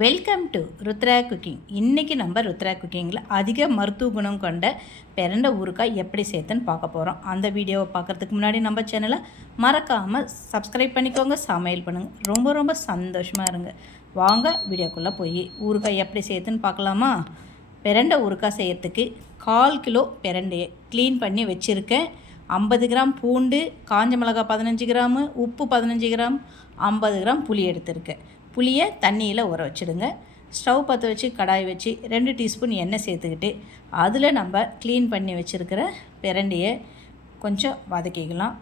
Welcome to Rudra cooking இன்றைக்கி நம்ம ருத்ரா குக்கிங்கில் அதிக மருத்துவ குணம் கொண்ட பிறண்ட ஊறுகாய் எப்படி சேர்த்துன்னு பார்க்க போகிறோம் அந்த வீடியோவை பார்க்குறதுக்கு முன்னாடி நம்ம சேனலை மறக்காமல் சப்ஸ்கிரைப் பண்ணிக்கோங்க சமையல் பண்ணுங்கள் ரொம்ப ரொம்ப சந்தோஷமாக இருங்க. வாங்க வீடியோக்குள்ளே போய் ஊறுகாய் எப்படி சேர்த்துன்னு பார்க்கலாமா? பிறண்ட ஊறுகாய் செய்யறதுக்கு கால் கிலோ பிறண்டையை க்ளீன் பண்ணி வச்சுருக்கேன். ஐம்பது கிராம் பூண்டு காஞ்ச மிளகாய் பதினஞ்சு கிராமு உப்பு பதினஞ்சு கிராம் ஐம்பது கிராம் புளி எடுத்திருக்கேன். புளியை தண்ணியில் ஊற வச்சுடுங்க. ஸ்டவ் பற்ற வச்சு கடாய் வச்சு ரெண்டு டீஸ்பூன் எண்ணெய் சேர்த்துக்கிட்டு அதில் நம்ம க்ளீன் பண்ணி வச்சுருக்கிற பிரண்டியை கொஞ்சம் வதக்கிக்கலாம்.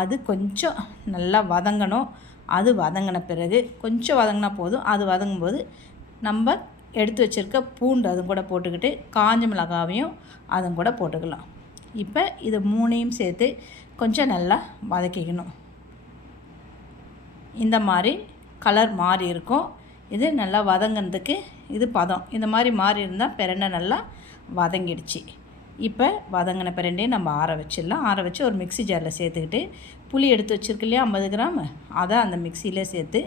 அது கொஞ்சம் நல்லா வதங்கணும். அது வதங்கின பிறகு கொஞ்சம் வதங்கினா போதும். அது வதங்கும்போது நம்ம எடுத்து வச்சுருக்க பூண்டு அதுவும் கூட போட்டுக்கிட்டு காஞ்ச மிளகாவையும் அதுவும் கூட போட்டுக்கலாம். இப்போ இது மூணையும் சேர்த்து கொஞ்சம் நல்லா வதக்கிக்கணும். இந்த மாதிரி கலர் மாறி இருக்கும். இது நல்லா வதங்கினதுக்கு இது பதம். இந்த மாதிரி மாறி இருந்தால் பிரண்டை நல்லா வதங்கிடுச்சு. இப்போ வதங்கின பிரண்டையும் நம்ம ஆற வச்சிடலாம். ஆற வச்சு ஒரு மிக்ஸி ஜாரில் சேர்த்துக்கிட்டு புளி எடுத்து வச்சுருக்கு இல்லையா ஐம்பது கிராம்? அதை அந்த மிக்சியில் சேர்த்து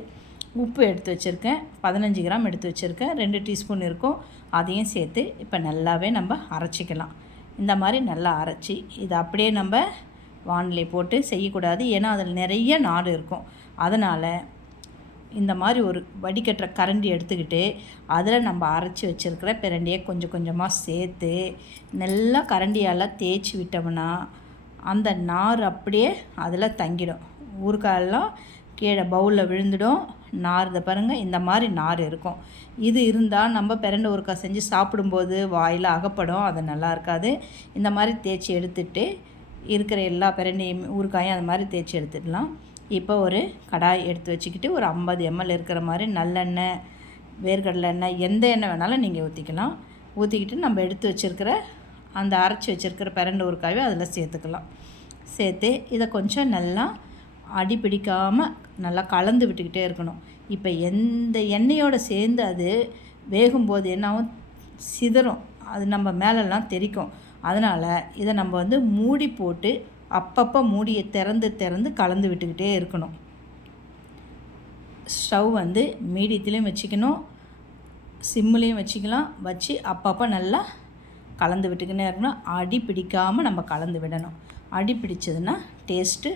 உப்பு எடுத்து வச்சுருக்கேன். பதினஞ்சு கிராம் எடுத்து வச்சுருக்கேன். ரெண்டு டீஸ்பூன் இருக்கும். அதையும் சேர்த்து இப்போ நல்லாவே நம்ம அரைச்சிக்கலாம். இந்த மாதிரி நல்லா அரைச்சி இது அப்படியே நம்ம வானிலை போட்டு செய்யக்கூடாது. ஏன்னா அதில் நிறைய நாடு இருக்கும். அதனால் இந்த மாதிரி ஒரு வடிகட்டுற கரண்டி எடுத்துக்கிட்டு அதில் நம்ம அரைச்சி வச்சுருக்கிற பிரண்டியை கொஞ்சம் கொஞ்சமாக சேர்த்து நல்லா கரண்டியால் தேய்ச்சி விட்டோம்னா அந்த நார் அப்படியே அதில் தங்கிடும். ஊறுகாயெல்லாம் கீழே பவுலில் விழுந்துடும். நார் இதை பாருங்கள் இந்த மாதிரி நார் இருக்கும். இது இருந்தால் நம்ம பிரண்டை ஊறுகாய் செஞ்சு சாப்பிடும்போது வாயில் அகப்படும் அது நல்லா இருக்காது. இந்த மாதிரி தேய்ச்சி எடுத்துட்டு இருக்கிற எல்லா பிரண்டையும் ஊறுகாயும் அந்த மாதிரி தேய்ச்சி எடுத்துடலாம். இப்போ ஒரு கடாய் எடுத்து வச்சுக்கிட்டு ஒரு ஐம்பது எம்எல் இருக்கிற மாதிரி நல்லெண்ணெய் வேர்க்கடலை எண்ணெய் எந்த எண்ணெய் வேணாலும் நீங்கள் ஊற்றிக்கலாம் ஊற்றிக்கிட்டு நம்ம எடுத்து வச்சுருக்கிற அந்த அரைச்சி வச்சுருக்கிற பிறண்டு ஊறுகாயை அதில் சேர்த்துக்கலாம். சேர்த்து இதை கொஞ்சம் நல்லா அடி பிடிக்காமல் நல்லா கலந்து விட்டுக்கிட்டே இருக்கணும். இப்போ எந்த எண்ணெயோடு சேர்ந்து அது வேகும்போது என்னாகும் சிதறும். அது நம்ம மேலெல்லாம் தெரிக்கும் அதனால் இதை நம்ம வந்து மூடி போட்டு அப்பப்போ மூடியை திறந்து திறந்து கலந்து விட்டுக்கிட்டே இருக்கணும். ஸ்டவ் வந்து மீடியத்துலேயும் வச்சுக்கணும். சிம்முலேயும் வச்சுக்கலாம். வச்சு அப்பப்போ நல்லா கலந்து விட்டுக்கினே இருக்கணும். அடி பிடிக்காமல் நம்ம கலந்து விடணும். அடி பிடிச்சதுன்னா டேஸ்ட்டு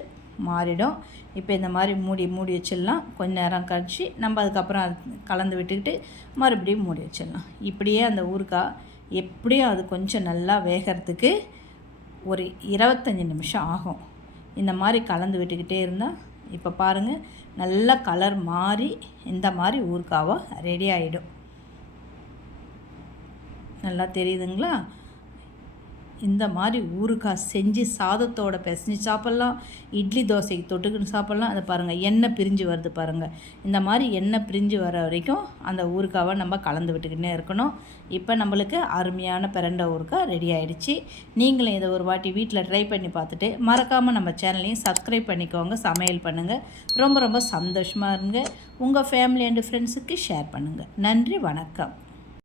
மாறிடும். இப்போ இந்த மாதிரி மூடி மூடி வச்சிடலாம். கொஞ்ச நேரம் கழிச்சு நம்ம அதுக்கப்புறம் அது கலந்து விட்டுக்கிட்டு மறுபடியும் மூடி வச்சிடலாம். இப்படியே அந்த ஊறுகாய் எப்படியும் அது கொஞ்சம் நல்லா வேகிறதுக்கு ஒரு இருபத்தஞ்சி நிமிஷம் ஆகும். இந்த மாதிரி கலந்து விட்டுக்கிட்டே இருந்தால் இப்போ பாருங்கள் நல்ல கலர் மாறி இந்த மாதிரி ஊறுகாவாக ரெடி ஆகிடும் நல்லா தெரியுதுங்களா? இந்த மாதிரி ஊறுகாய் செஞ்சு சாதத்தோட பிசைஞ்சு சாப்பிட்லாம். இட்லி தோசைக்கு தொட்டுக்குன்னு சாப்பிட்லாம். அதை பாருங்கள் எண்ணெய் பிரிஞ்சு வருது பாருங்கள் இந்த மாதிரி எண்ணெய் பிரிஞ்சு வர வரைக்கும் அந்த ஊறுகாவை நம்ம கலந்து விட்டுக்கிட்டே இருக்கணும். இப்போ நம்மளுக்கு அருமையான பிறண்ட ஊறுகாய் ரெடி ஆகிடுச்சு நீங்களும் இதை ஒரு வாட்டி வீட்டில் ட்ரை பண்ணி பார்த்துட்டு மறக்காமல் நம்ம சேனலையும் சப்ஸ்கிரைப் பண்ணிக்கோங்க சமையல் பண்ணுங்கள் ரொம்ப ரொம்ப சந்தோஷமாக இருங்க. உங்கள் ஃபேமிலி அண்டு ஃப்ரெண்ட்ஸுக்கு ஷேர் பண்ணுங்கள் நன்றி வணக்கம்.